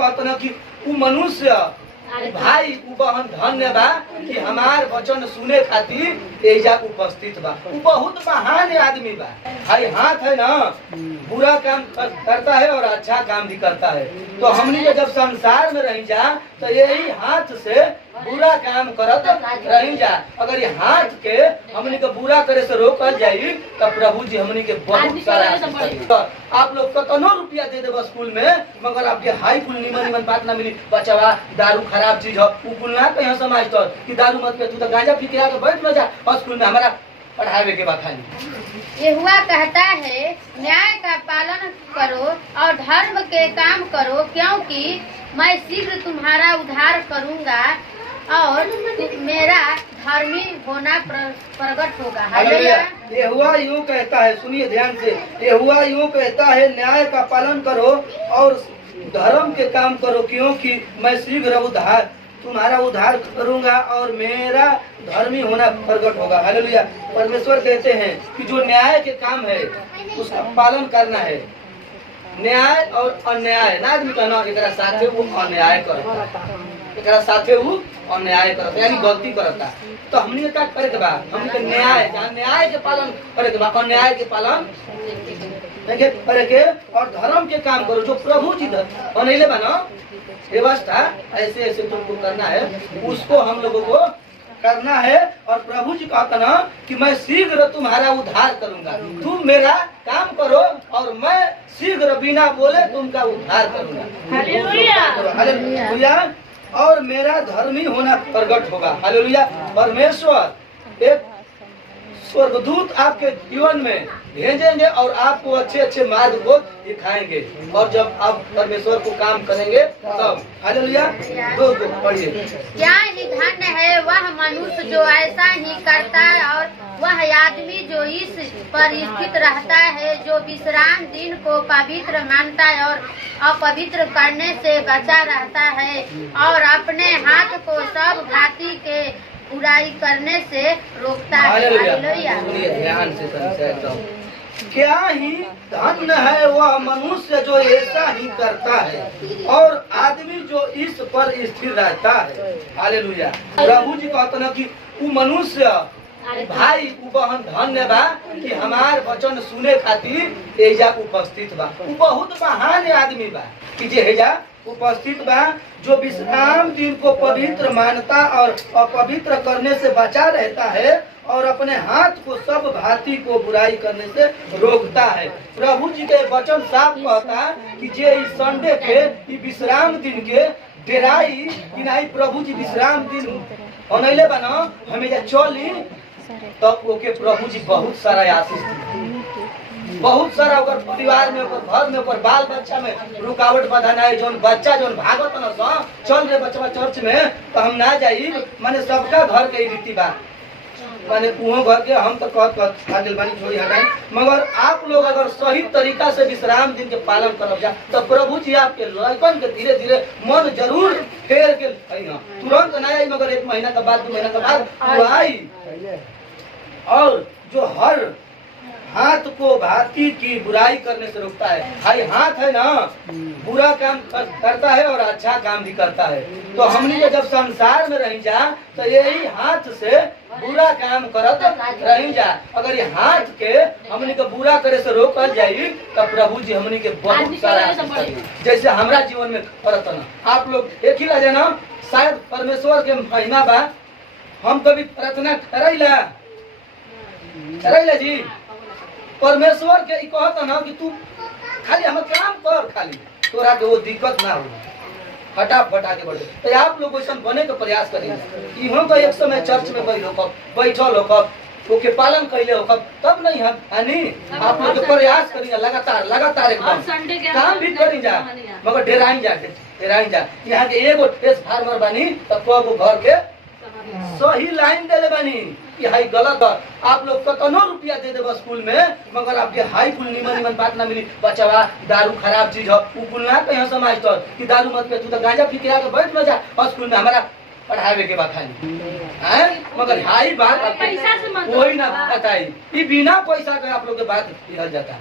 कहते ना कि उ मनुष्य भाई उ बहन धन्य बा कि हमार वचन सुने खातिर एजा उपस्थित बा। उ बहुत महान आदमी बा। भाई हाथ है ना बुरा काम करता है और अच्छा काम भी करता है। तो हमनी के जब संसार में रही जा तो यही हाथ से बुरा काम करत रही जा। अगर ये हाथ के हमनी के बुरा करे से रोकल जाई तो प्रभु जी हमनी के बहुत सारा आप लोग कतनो रुपया दे देबो स्कूल में मगर आपके हाई कुल निमन निमन बात ना मिली। बचवा दारू खराब चीज है उ कुल ना कहीं समाजतर कि दारू मत पे तू तो गांजा पी के आके बैठ न जा और स्कूल में हमारा पढ़ावे के बाद खाली। यहोवा कहता है न्याय का पालन करो और धर्म के काम करो क्योंकि मैं शीघ्र तुम्हारा उद्धार करूंगा और मेरा धर्मी होना प्रकट होगा। यहोवा यूं कहता है, सुनिए ध्यान से, यहोवा यूं कहता है न्याय का पालन करो और धर्म के काम करो क्योंकि मैं शीघ्र तुम्हारा उद्धार करूंगा और मेरा धर्मी होना प्रकट होगा। हालेलुया। परमेश्वर कहते हैं कि जो न्याय के काम है उसका पालन करना है। न्याय और अन्याय ना आदमी कहना एकरा साथे वो अन्याय करता, एकरा साथे वो अन्याय करता यानी गलती करता। तो हमनी का करे के बा हमनी के न्याय के पालन करे के बा, अन्याय के पालन करे के और धर्म के काम करो जो प्रभु जी बनैले बा ना व्यवस्था ऐसे ऐसे तुमको करना है उसको हम लोगों को करना है। और प्रभु जी कहता ना कि मैं शीघ्र तुम्हारा उद्धार करूंगा, तुम मेरा काम करो और मैं शीघ्र बिना बोले तुमका उद्धार करूंगा। हालेलुया। और मेरा धर्मी होना प्रकट होगा। हालेलुया। परमेश्वर एक स्वर्गदूत आपके जीवन में भेजेंगे और आपको अच्छे अच्छे मार्ग को दिखाएंगे और जब आप परमेश्वर को काम करेंगे तब। हालेलुया। दो पढ़िए। क्या ही धन्य है वह मनुष्य जो ऐसा ही करता है और वह आदमी जो इस पर स्थित रहता है जो विश्राम दिन को पवित्र मानता है और अपवित्र करने से बचा रहता है और अपने हाथ को सब भांति के बुराई करने से रोकता है। हालेलुया। ध्यान से क्या ही धन्य है वह मनुष्य जो ऐसा ही करता है और आदमी जो इस पर स्थिर रहता है। हालेलुया। प्रभु जी कहते ना कि उ मनुष्य भाई उ बहन धन्य बा कि हमार वचन सुने खातिर एजा उपस्थित बा। उ बहुत महान आदमी बा कि जे एजा उपस्थित बा जो विश्राम दिन को पवित्र मानता और अपवित्र करने से बचा रहता है और अपने हाथ को सब भांति को बुराई करने से रोकता है। प्रभु जी के वचन साफ कहता कि जे इस संडे के विश्राम दिन के डेराई कि नहीं प्रभु जी विश्राम दिन बनैले बना हमें चली तब ओके प्रभु जी बहुत सारा आशीष बहुत सारा ओकर परिवार में ओकर घर में ओकर बाल बच्चा में रुकावट बधाना है। जोन बच्चा जोन भागत न चल रे बच्चा चर्च में तो हम ना जाई माने सबका घर के रीति बा माने उहो घर के हम तो कहत आदिल बानी छोड़ी हटाई मगर आप लोग अगर सही तरीका से विश्राम दिन के पालन करब जा तो प्रभु जी आपके लड़कन के धीरे धीरे मन जरूर फेर के तुरंत ना आई मगर 1 महीना के बाद 2 महीना के बाद आई। और जो हर हाथ को भांति की बुराई करने से रोकता है। भाई हाथ है ना बुरा काम करता है और अच्छा काम भी करता है। तो हमनी के जब संसार में रही जा तो यही हाथ से बुरा काम करत रही जा। अगर ये हाथ के हमनी के बुरा करे से रोकल जाई तो प्रभु जी हमनी के बहुत सारा जैसे हमरा जीवन में करत ना। आप लोग एक ही लगे ना शायद परमेश्वर के महिमा बा हम कभी प्रार्थना करैला जी परमेश्वर के कहता ना कि तू खाली हम काम कर खाली तोरा के वो दिक्कत ना हो फटाफट आगे बढ़े। तो आप लोग वैसा बने के प्रयास करेंगे इहो तो एक समय चर्च में बैठल हो ओके पालन कैले हो तब नहीं हम यानी आप लोग प्रयास करेंगे लगातार एकदम काम भी करी जा मगर डेराई जा यहाँ के एगो ट्रांसफार्मर बानी तो को घर के सही लाइन देले बानी कि हाई गलत है। आप लोग कतनो रुपया दे देबो स्कूल में मगर आपके हाई कुल निमन बात ना मिली। बचवा दारू खराब चीज है उ कुल ना कहीं समाजतर कि दारू मत पे तू तो गांजा पी के आके बैठ न जा और स्कूल में हमारा पढ़ावे के बाद खाली हैं मगर हाई बात कोई ना बताई बिना पैसा के आप लोग के बात लिखल जाता है।